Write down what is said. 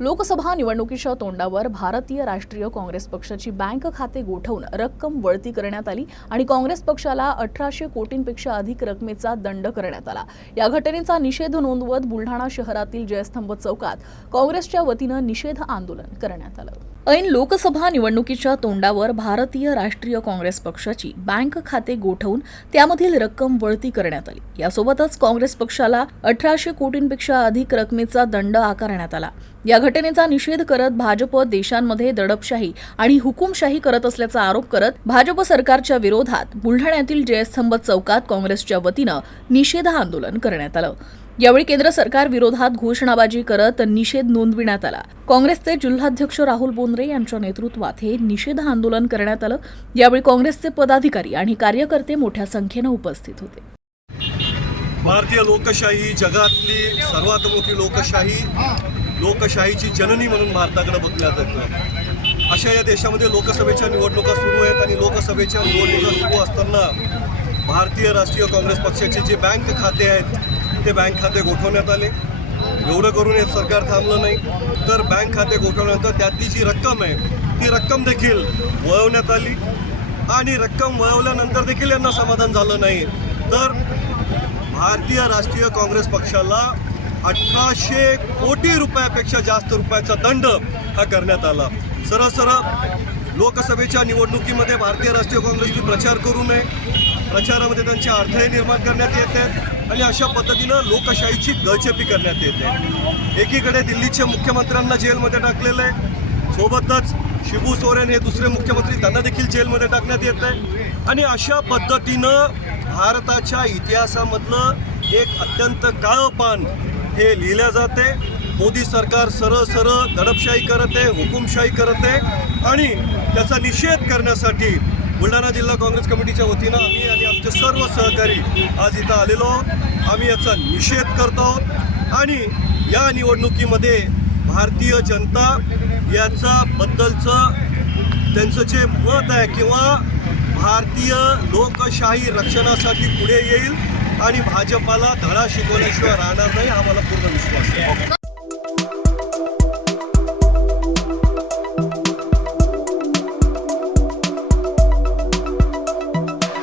लोकसभा निवडणुकीच्या तोंडावर भारतीय राष्ट्रीय काँग्रेस पक्षाची बँक खाते गोठवून रक्कम वळती करण्यात आली आणि काँग्रेस पक्षाला अठराशे कोटींपेक्षा अधिक रकमेचा दंड करण्यात आला. या घटनेचा निषेध नोंदवत बुलढाणा शहरातील जयस्तंभ चौकात काँग्रेसच्या वतीनं निषेध आंदोलन करण्यात आलं. ऐन लोकसभा निवडणुकीच्या तोंडावर भारतीय राष्ट्रीय काँग्रेस पक्षाची बँक खाते गोठवून त्यामधील रक्कम वळती करण्यात आली. यासोबतच काँग्रेस पक्षाला अठराशे कोटींपेक्षा अधिक रकमेचा दंड आकारण्यात आला. या घटनेचा निषेध करत भाजप देशांमध्ये दडपशाही आणि हुकुमशाही करत असल्याचा आरोप करत भाजप सरकारच्या विरोधात बुलढाण्यातील जयस्तंभ चौकात काँग्रेसच्या वतीनं निषेध आंदोलन करण्यात आलं. यावेळी केंद्र सरकार विरोधात घोषणाबाजी करत निषेध नोंदविण्यात आला. काँग्रेसचे जिल्हाध्यक्ष राहुल बोंद्रे यांच्या नेतृत्वात हे निषेध आंदोलन करण्यात आलं. यावेळी काँग्रेसचे पदाधिकारी आणि कार्यकर्ते मोठ्या संख्येनं उपस्थित होते. भारतीय लोकशाही जगातली सर्वात मोठी लोकशाही लोकशाहीची जननी म्हणून भारताकडे बघण्यात अशा या देशामध्ये लोकसभेच्या निवडणुका सुरू आहेत आणि लोकसभेच्या निवडणुका सुरू असताना भारतीय राष्ट्रीय काँग्रेस पक्षाचे जे बँक खाते आहेत ते बँक खाते गोठवण्यात आले. एवढं करून हे सरकार थांबलं नाही. तर बँक खाते गोठवल्यानंतर त्यातली जी रक्कम आहे ती रक्कम देखील वळवण्यात आली. आणि रक्कम वळवल्यानंतर देखील यांना समाधान झालं नाही. तर भारतीय राष्ट्रीय काँग्रेस पक्षाला अठराशे कोटी रुपयापेक्षा जास्त रुपयाचा दंड हा करण्यात आला. सरळ सरळ लोकसभेच्या निवडणुकीमध्ये भारतीय राष्ट्रीय काँग्रेसने प्रचार करू नये. प्रचारामध्ये त्यांचे अडथळे निर्माण करण्यात येत आहेत. आणि अशा पद्धतीनं लोकशाहीची गळचेपी करण्यात येते एकीकडे दिल्लीच्या मुख्यमंत्र्यांना जेलमध्ये टाकलेलं आहे. सोबतच शिबू सोरेन हे दुसरे मुख्यमंत्री त्यांना देखील जेलमध्ये टाकण्यात येत आहे. आणि अशा पद्धतीनं भारताच्या इतिहासामधलं एक अत्यंत काळं पान हे लिहिल्या जाते. मोदी सरकार सरळ सरळ दडपशाही करत आहे हुकुमशाही करत आहे. आणि त्याचा निषेध करण्यासाठी बुलढाणा जिल्हा काँग्रेस कमिटीच्या वतीनं आम्ही आणि आमचे सर्व सहकारी आज इथं आलेलो आम्ही याचा निषेध करतो आणि या निवडणुकीमध्ये भारतीय जनता याचा बद्दलचं त्यांचं जे मत आहे किंवा भारतीय लोकशाही रक्षणासाठी पुढे येईल आणि भाजपाला धडा शिकवल्याशिवाय राहणार नाही हा मला पूर्ण विश्वास